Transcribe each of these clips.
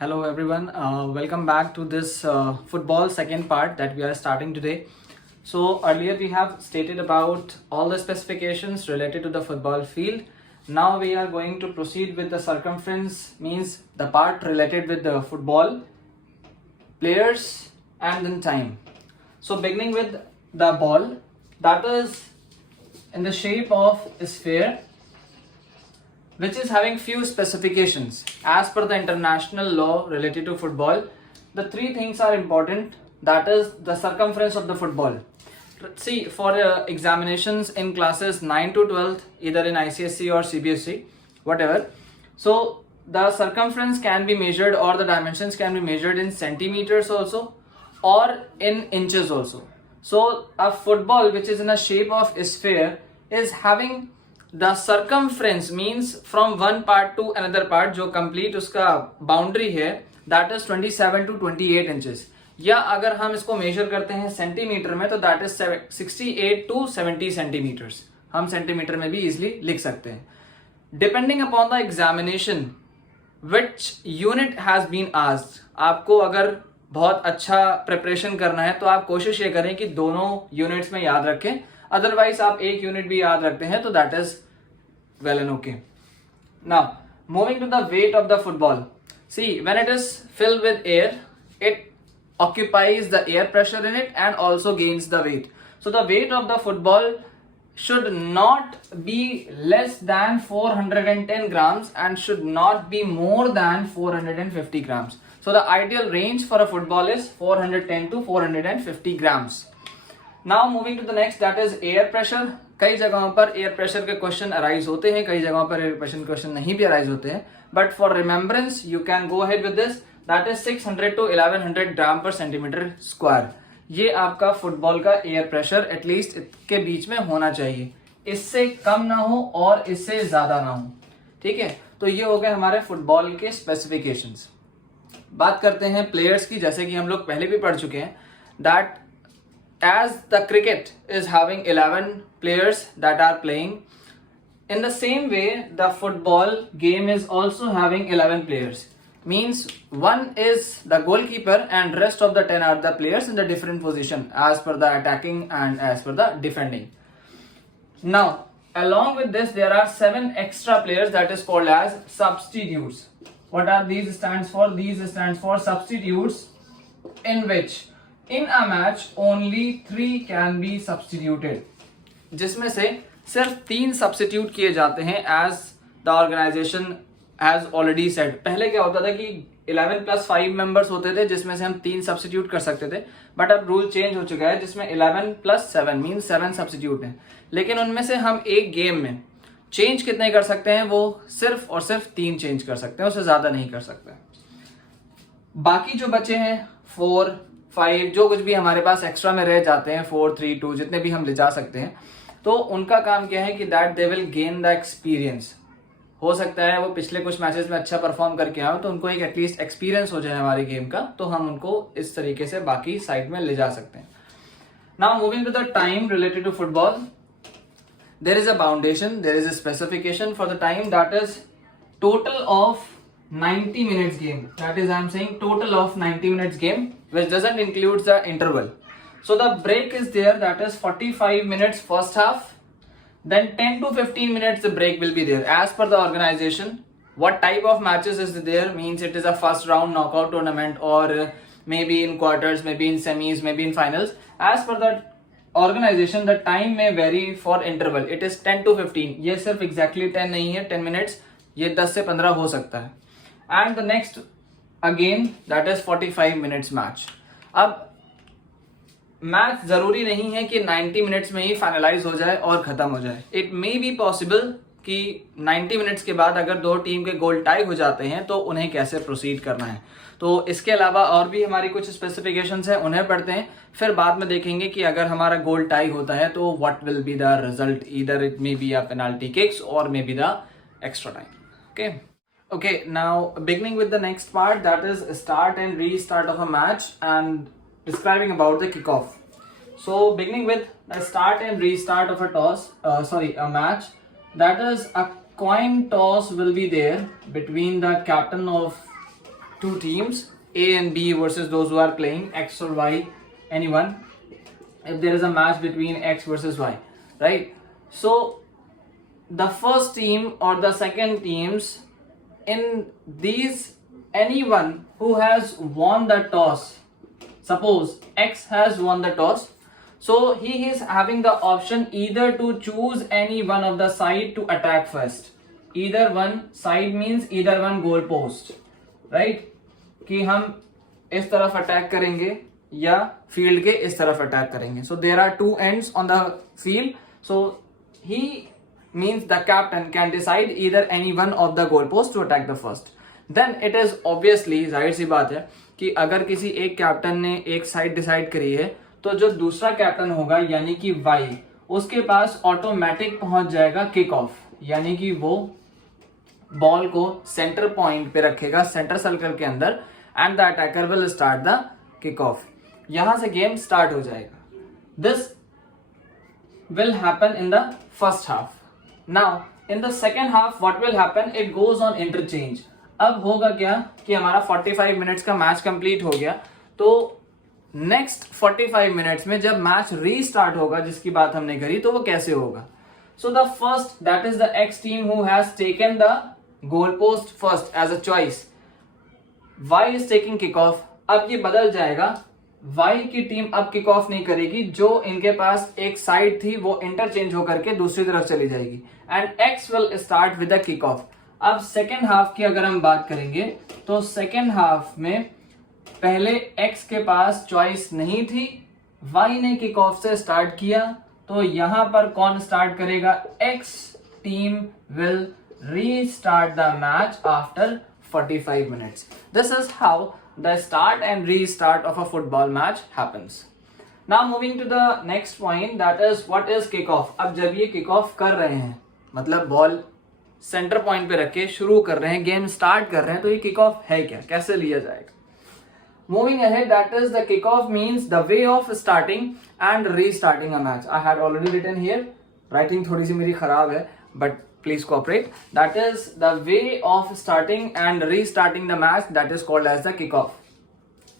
Hello everyone, welcome back to this football second part that we are starting today. So earlier we have stated about all the specifications related to the football field. Now we are going to proceed with the circumference, means the part related with the football, players and then time. So beginning with the ball, that is in the shape of a sphere, which is having few specifications. As per the international law related to football, the three things are important. That is the circumference of the football. See, for examinations in classes 9 to 12, either in ICSE or CBSE, whatever. So the circumference can be measured, or the dimensions can be measured in centimeters also, or in inches also. So a football which is in a shape of a sphere is having the circumference, means from one part to another part, जो complete उसका boundary है, that is 27 to 28 inches. या अगर हम इसको major करते हैं centimetre में, तो that is 68 to 70 centimeters. हम सेंटीमीटर में भी इजिली लिख सकते हैं. Depending upon the examination, which unit has been asked. आपको अगर बहुत अच्छा प्रिपरेशन करना है तो आप कोशिश ये करें कि दोनों यूनिट्स में याद रखें. अदरवाइज आप एक यूनिट भी याद रखते हैं तो that is well and okay. Now moving to the weight of the football. See, when it is filled with air, it occupies the air pressure in it and also gains the weight. So the weight of the football should not be less than 410 grams and should not be more than 450 grams. So the ideal range for a football is 410 to 450 grams. Now moving to the next, that is air pressure. कई जगहों पर air pressure के question arise होते हैं, कई जगहों पर air pressure question नहीं भी अराइज होते हैं. But for remembrance you can go ahead with this. That is 600 to 1100 ग्राम पर सेंटीमीटर स्क्वायर. ये आपका फुटबॉल का एयर प्रेशर एटलीस्ट के बीच में होना चाहिए. इससे कम ना हो और इससे ज्यादा ना हो. ठीक है, तो ये हो गए हमारे फुटबॉल के स्पेसिफिकेशंस. बात करते हैं प्लेयर्स की. जैसे कि हम लोग पहले भी पढ़ चुके हैं that as the cricket is having 11 players that are playing, in the same way the football game is also having 11 players. Means one is the goalkeeper and rest of the 10 are the players in the different position as per the attacking and as per the defending. Now along with this there are 7 extra players that is called as substitutes. What are these stands for? These stands for substitutes, in which in a match only 3 can be substituted. जिसमें से सिर्फ 3 substitute किए जाते हैं as the organization has already said. पहले क्या होता था कि 11 plus 5 members होते थे जिसमें से हम 3 सब्स्टिट्यूट कर सकते थे. बट अब रूल चेंज हो चुका है जिसमें 11 plus 7 मीन 7 सब्स्टिट्यूट हैं. लेकिन उनमें से हम एक गेम में चेंज कितने कर सकते हैं? वो सिर्फ और सिर्फ 3 चेंज कर सकते हैं, उससे ज्यादा नहीं कर सकते. बाकी जो बचे हैं 4, 5 जो कुछ भी हमारे पास एक्स्ट्रा में रह जाते हैं, 4, 3, 2 जितने भी हम ले जा सकते हैं, तो उनका काम क्या है कि that they will gain the experience. हो सकता है वो पिछले कुछ मैचेस में अच्छा परफॉर्म करके आए तो उनको एक एटलीस्ट एक्सपीरियंस हो जाए हमारी गेम का, तो हम उनको इस तरीके से बाकी साइड में ले जा सकते हैं. Now moving to the time related to football, there is a boundation, there is a specification for the time. That is total of 90 minutes game. That is, I am saying total of 90 minutes game, which doesn't include the interval. So the break is there, that is 45 minutes first half, then 10 to 15 minutes the break will be there. As per the organization, what type of matches is there? Means it is a first round knockout tournament, or maybe in quarters, maybe in semis, maybe in finals. As per the organization, the time may vary for interval. It is 10 to 15. ये सिर्फ exactly 10 नहीं है, 10 minutes, ये 10 से 15 हो सकता है. And the next again that is 45 minutes match. अब मैच जरूरी नहीं है कि 90 मिनट्स में ही फाइनलाइज हो जाए और खत्म हो जाए. इट मे बी पॉसिबल कि 90 मिनट्स के बाद अगर दो टीम के गोल टाई हो जाते हैं तो उन्हें कैसे प्रोसीड करना है. तो इसके अलावा और भी हमारी कुछ स्पेसिफिकेशंस हैं, उन्हें पढ़ते हैं. फिर बाद में देखेंगे कि अगर हमारा गोल टाई होता है तो what will be the result. Either it may be a penalty kicks और may be the extra time. Okay. Okay, now beginning with the next part, that is start and restart of a match and describing about the kickoff. So beginning with the start and restart of a match, that is a coin toss will be there between the captain of two teams, A and B versus those who are playing X or Y, anyone, if there is a match between X versus Y, right? So the first team or the second teams in these, anyone who has won the toss, suppose X has won the toss, so he is having the option either to choose any one of the side to attack first. Either one side means either one goal post, right? कि हम इस तरफ attack करेंगे या field के इस तरफ attack करेंगे. So there are two ends on the field. So he means the captain can decide either any one of the goalposts to attack the first. Then it is obviously, जाहिर सी बात है कि अगर किसी एक कैप्टन ने एक साइड डिसाइड करी है तो जो दूसरा कैप्टन होगा यानी कि वाई, उसके पास ऑटोमेटिक पहुंच जाएगा किक ऑफ, यानी कि वो बॉल को सेंटर पॉइंट पे रखेगा, सेंटर सर्कल के अंदर, and the attacker will start the kick off. यहां से गेम स्टार्ट हो जाएगा. This will happen in the first half. Now in the second half what will happen, it goes on interchange. अब होगा क्या कि हमारा 45 मिनट्स का मैच कंप्लीट हो गया, तो नेक्स्ट 45 मिनट्स में जब मैच रीस्टार्ट होगा जिसकी बात हमने करी, तो वो कैसे होगा. So the first, that is the X team who has taken the goal post first as a choice, Y is taking kick off. अब ये बदल जाएगा, वाई की टीम अब किक ऑफ नहीं करेगी, जो इनके पास एक साइड थी वो इंटरचेंज होकर के दूसरी तरफ चली जाएगी, and x will start with the kick off. अब सेकेंड हाफ की अगर हम बात करेंगे तो सेकेंड हाफ में पहले एक्स के पास चॉइस नहीं थी, वाई ने किक ऑफ से स्टार्ट किया, तो यहां पर कौन स्टार्ट करेगा, x team will restart the match after 45 minutes. This is how the start and restart of a football match happens. Now moving to the next point, that is what is kickoff. अब जब ये kickoff कर रहे हैं, मतलब ball centre point पे रख के शुरू कर रहे हैं, गेम स्टार्ट कर रहे हैं, तो ये kickoff है क्या, कैसे लिया जाएगा. Moving ahead, that is the kickoff means the way of starting and restarting a match. I had already written here, writing थोड़ी सी मेरी खराब है, but please cooperate. That is the way of starting and restarting the match, that is called as the kickoff.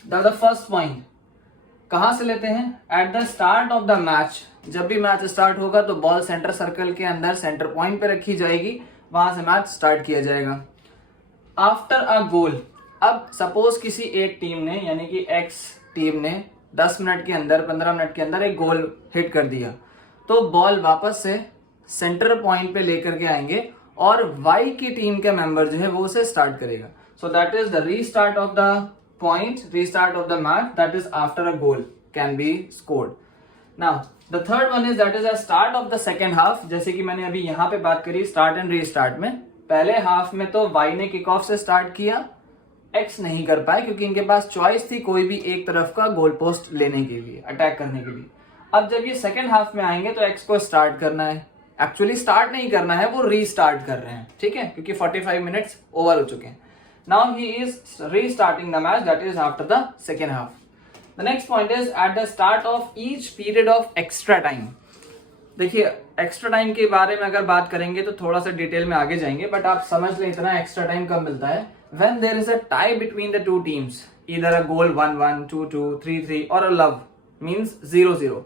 The first point कहां से लेते हैं, at the start of the match. जब भी मैच स्टार्ट होगा तो बॉल सेंटर सर्कल के अंदर सेंटर पॉइंट पे रखी जाएगी, वहां से मैच स्टार्ट किया जाएगा. आफ्टर अ गोल, अब सपोज किसी एक टीम ने यानी कि एक्स टीम ने 10 मिनट के अंदर 15 मिनट के अंदर एक गोल हिट कर दिया, तो बॉल वापस से सेंटर पॉइंट पे लेकर के आएंगे और वाई की टीम के मेंबर जो है वो उसे स्टार्ट करेगा. So that is the restart of the point, restart of the match, that is after a goal can be scored. Now the third one is that is a start of the second half. जैसे कि मैंने अभी यहां पे बात करी start and restart में, पहले हाफ में तो वाई ने किक ऑफ से स्टार्ट किया, एक्स नहीं कर पाए क्योंकि इनके पास चॉइस थी कोई भी एक तरफ का गोल पोस्ट लेने के लिए, अटैक करने के लिए. अब जब ये सेकेंड हाफ में आएंगे तो एक्स को स्टार्ट करना है, एक्चुअली स्टार्ट नहीं करना है, वो रीस्टार्ट कर रहे हैं, ठीक है, क्योंकि 45 मिनट्स ओवर हो चुके हैं. Now he is restarting the match, that is after the second half. The next point is at the start of each period of extra time. देखिए एक्स्ट्रा टाइम के बारे में अगर बात करेंगे तो थोड़ा सा डिटेल में आगे जाएंगे, बट आप समझ लें इतना, एक्स्ट्रा टाइम कब मिलता है, when there is a tie between the two teams, either a goal 1-1, 2-2, 3-3 और अ लव मींस 0-0.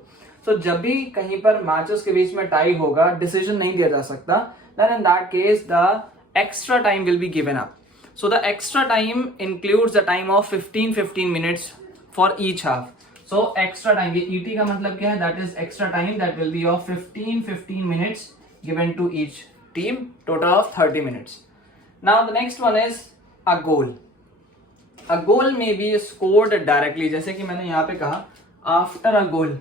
तो जब भी कहीं पर मैचेस के बीच में टाई होगा, डिसीजन नहीं दिया जा सकता, then in that case the extra time will be given up. So the extra time includes the time of 15 minutes for each half. So extra time, ये ईटी का मतलब क्या है, that is extra time that will be of 15 minutes given to each team, total of 30 minutes. Now the next one is a goal. A goal may be scored directly, जैसे कि मैंने यहाँ पे कहा आफ्टर अ गोल.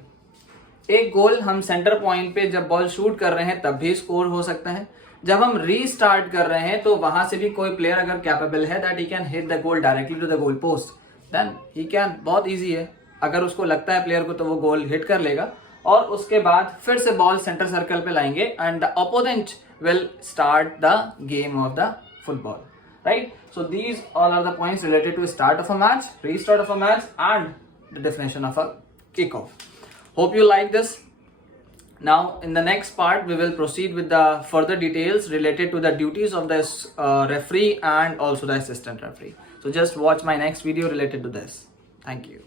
एक गोल हम centre point पे जब बॉल शूट कर रहे हैं तब भी स्कोर हो सकता है, जब हम रीस्टार्ट कर रहे हैं तो वहां से भी कोई प्लेयर अगर कैपेबल है that he can hit the goal directly to the goal post, then he can, बहुत इजी है, अगर उसको लगता है प्लेयर को तो वो गोल हिट कर लेगा, और उसके बाद फिर से बॉल सेंटर सर्कल पे लाएंगे and the opponent will start the game of the football, right. So these all are the points related to start of a match, restart of a match and the definition of a kick off. Hope you like this. Now in the next part we will proceed with the further details related to the duties of the referee and also the assistant referee. So just watch my next video related to this. Thank you.